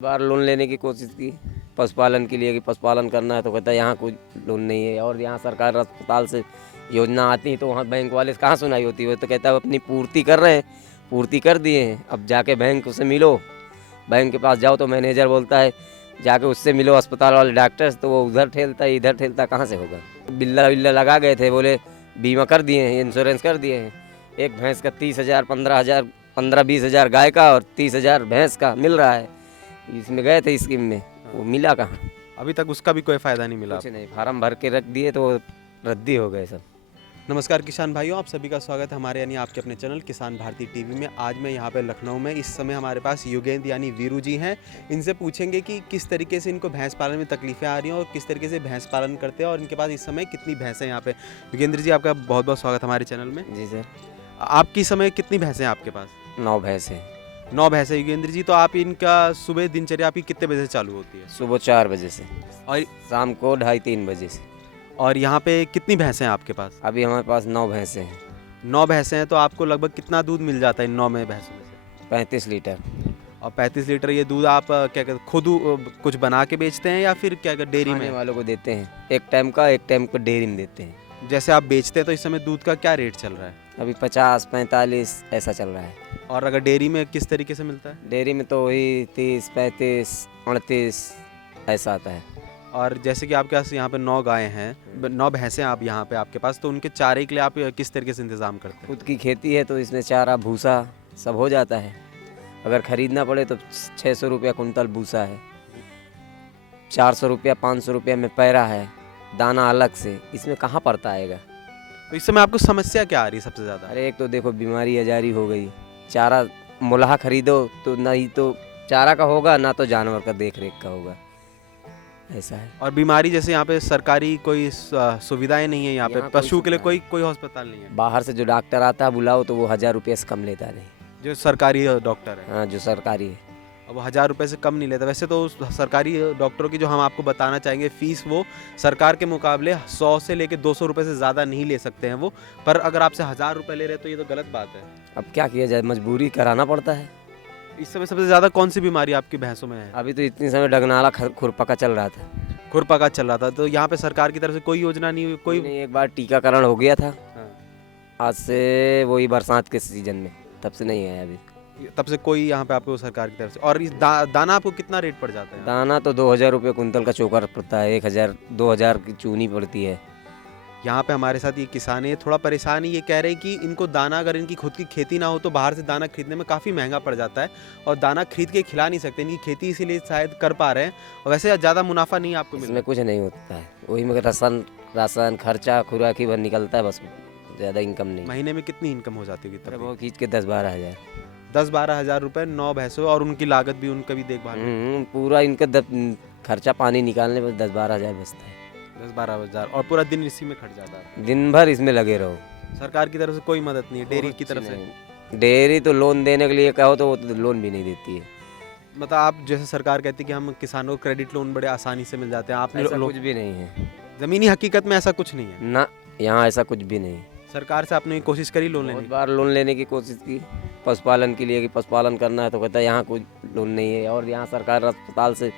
बार loan लेने की कोशिश की पशुपालन के लिए कि पशुपालन करना है, तो कहता है यहाँ कोई लोन नहीं है। और यहाँ सरकार अस्पताल से योजना आती है तो वहाँ बैंक वाले से कहाँ सुनाई होती है। वो तो कहता है अपनी पूर्ति कर रहे हैं, पूर्ति कर दिए हैं, अब जाके बैंक से मिलो। बैंक के पास जाओ तो मैनेजर बोलता है जाके उससे मिलो, अस्पताल वाले डॉक्टर से, तो वो उधर ठेलता है इधर ठेलता, कहाँ से होगा। बिल्ला बिल्ला लगा गए थे, बोले बीमा कर दिए हैं, इंश्योरेंस कर दिए हैं। एक भैंस का 30,000 15,000 15-20 हज़ार गाय का और 30,000 भैंस का मिल रहा है। इसमें गए थे स्कीम में, वो मिला कहाँ। अभी तक उसका भी कोई फ़ायदा नहीं मिला। कुछ नहीं, फार्म भर के रख दिए तो रद्दी हो गए सब। नमस्कार किसान भाइयों, आप सभी का स्वागत है हमारे यानी आपके अपने चैनल किसान भारती टीवी में। आज मैं यहाँ पे लखनऊ में, इस समय हमारे पास युगेंद्र यानी वीरू जी हैं। इनसे पूछेंगे कि किस तरीके से इनको भैंस पालन में तकलीफें आ रही हैं और किस तरीके से भैंस पालन करते हैं और इनके पास इस समय कितनी भैंसें हैं यहाँ पे। युगेंद्र जी, आपका बहुत बहुत स्वागत हमारे चैनल में। जी सर। आपकी समय कितनी भैंसें हैं आपके पास? 9 भैंस हैं। 9 भैंसें। युगेंद्र जी, तो आप इनका सुबह दिनचर्या आपकी कितने बजे से चालू होती है? सुबह 4 बजे से और शाम को 2:30-3 बजे से। और यहाँ पे कितनी भैंसें हैं आपके पास? अभी हमारे पास 9 भैंसें हैं। 9 भैंसें हैं, तो आपको लगभग कितना दूध मिल जाता है इन 9 में भैंसों में से? 35 लीटर। और 35 लीटर ये दूध आप क्या कहते खुद कुछ बना के बेचते हैं या फिर क्या कहते डेयरी खाने में? वालों को देते हैं, एक टाइम का, एक टाइम को डेयरी में देते हैं। जैसे आप बेचते हैं तो इस समय दूध का क्या रेट चल रहा है? अभी 50-45 ऐसा चल रहा है। और अगर डेयरी में किस तरीके से मिलता है? डेयरी में तो वही 30-35 38 ऐसा आता है। और जैसे कि आपके पास यहाँ पे 9 गायें हैं, 9 भैंसें आप यहाँ पे आपके पास, तो उनके चारे के लिए आप किस तरीके से इंतज़ाम करते हैं? खुद की खेती है तो इसमें चारा भूसा सब हो जाता है। अगर ख़रीदना पड़े तो 600 रुपया कुंटल भूसा है, 400 रुपया 500 रुपया में पैरा है, दाना अलग से। इसमें कहाँ पड़ता आएगा। तो इस समय आपको समस्या क्या आ रही है सबसे ज़्यादा? अरे एक तो देखो बीमारी अजारी हो गई, चारा मुलाहा खरीदो तो नहीं तो चारा का होगा ना तो जानवर का देख रेख का होगा, ऐसा है। और बीमारी जैसे यहाँ पे सरकारी कोई सुविधाएं नहीं है यहाँ पे, यहाँ कोई पशु के लिए सुविधा कोई अस्पताल नहीं है बाहर से जो डॉक्टर आता है बुलाओ तो वो 1000 रुपये से कम लेता नहीं। जो सरकारी डॉक्टर है? हाँ, जो सरकारी है। अब वो 1000 रुपये से कम नहीं लेता। वैसे तो उस सरकारी डॉक्टरों की जो हम आपको बताना चाहेंगे फ़ीस, वो सरकार के मुकाबले 100 से लेके 200 रुपये से ज़्यादा नहीं ले सकते हैं वो। पर अगर आपसे 1000 रुपये ले रहे हैं तो ये तो गलत बात है। अब क्या किया जाए, मजबूरी कराना पड़ता है। इस समय सबसे ज़्यादा कौन सी बीमारी आपकी भैंसों में है? अभी तो इतनी समय डगनाला खुरपका चल रहा था। खुरपका चल रहा था, तो यहाँ पे सरकार की तरफ से कोई योजना नहीं हुई? कोई नहीं, एक बार टीकाकरण हो गया था, हाँ। आज से वही बरसात के सीजन में, तब से नहीं है अभी। तब से कोई यहाँ पे आपको सरकार की तरफ से? और इस दाना आपको कितना रेट पड़ जाता है? दाना तो 2000 रुपये कुंतल का चोकर पड़ता है, 1000-2000 की चूनी पड़ती है। यहाँ पे हमारे साथ ये किसान है, थोड़ा परेशान है। ये कह रहे हैं कि इनको दाना, अगर इनकी खुद की खेती ना हो तो बाहर से दाना खरीदने में काफ़ी महंगा पड़ जाता है और दाना खरीद के खिला नहीं सकते। इनकी खेती इसीलिए शायद कर पा रहे हैं। और वैसे ज़्यादा मुनाफा नहीं आपको मिल इसमें रहा। कुछ नहीं होता है, वही में राशन खर्चा खुराकी भर निकलता है, बस ज़्यादा इनकम नहीं। महीने में कितनी इनकम हो जाती होगी अरे तब? वो खींच के 10-12 हज़ार। 10-12 हज़ार रुपये 9 भैंसों, और उनकी लागत भी, उनका भी देखभाल। पूरा इनका खर्चा पानी निकालने में 10-12 हज़ार बचता है। 10-12 हज़ार, और पूरा दिन इसी में खर्च जाता है। दिन भर इसमें लगे रहो। सरकार की तरफ से कोई मदद नहीं है, डेयरी की तरफ से? नहीं। डेयरी तो लोन देने के लिए कहो तो वो तो लोन भी नहीं देती है। मतलब आप जैसे सरकार कहती है कि हम किसानों को क्रेडिट लोन बड़े आसानी से मिल जाते हैं, आपने ऐसा कुछ भी नहीं है ज़मीनी हकीकत में ऐसा कुछ नहीं है? ना, यहाँ ऐसा कुछ भी नहीं। सरकार से आपने कोशिश करी लोन लेने बहुत की? बार लोन लेने की कोशिश की पशुपालन के लिए कि पशुपालन करना है, तो कहता है यहाँ कोई लोन नहीं है। और यहाँ सरकार अस्पताल से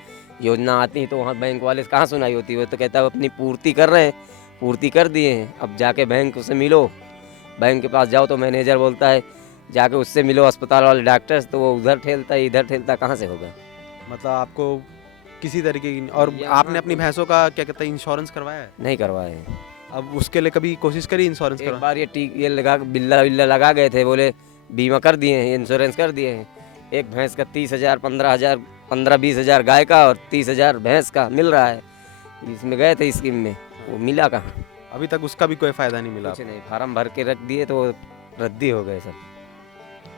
योजना आती है तो वहाँ बैंक वाले से कहाँ सुनाई होती है। वो तो कहता है अपनी पूर्ति कर रहे हैं, पूर्ति कर दिए हैं, अब जाके बैंक से मिलो। बैंक के पास जाओ तो मैनेजर बोलता है जाके उससे मिलो, अस्पताल वाले डॉक्टर से, तो वो उधर ठेलता है इधर ठेलता, कहाँ से होगा। मतलब आपको किसी तरीके की, और यहाँ आपने अपनी भैंसों का क्या कहते हैं इंश्योरेंस करवाया है? नहीं करवाए हैं। अब उसके लिए कभी कोशिश करी इंश्योरेंस एक करवा? बार ये लगा बिल्ला बिल्ला लगा गए थे, बोले बीमा कर दिए हैं, इंश्योरेंस कर दिए हैं। एक भैंस का 30,000 15,000 गाय का और 30,000 भैंस का मिल रहा है। इसमें गए थे स्कीम में, वो मिला कहाँ। अभी तक उसका भी कोई फ़ायदा नहीं मिला? कुछ नहीं, फार्म भर के रख दिए तो रद्दी हो गए सब।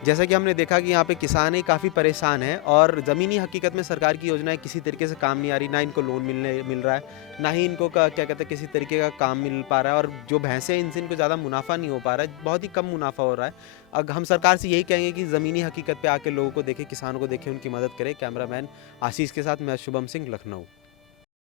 जैसा कि हमने देखा कि यहाँ पे किसान है काफ़ी परेशान है और ज़मीनी हकीकत में सरकार की योजनाएं किसी तरीके से काम नहीं आ रही। ना इनको लोन मिल रहा है, ना ही इनको क्या कहते हैं किसी तरीके का काम मिल पा रहा है। और जो भैंसें, इनसे इनको ज़्यादा मुनाफा नहीं हो पा रहा है, बहुत ही कम मुनाफा हो रहा है। अब हम सरकार से यही कहेंगे कि ज़मीनी हकीकत पे आके लोगों को देखें, किसानों को देखें, उनकी मदद करें। कैमरामैन आशीष के साथ मैं शुभम सिंह, लखनऊ।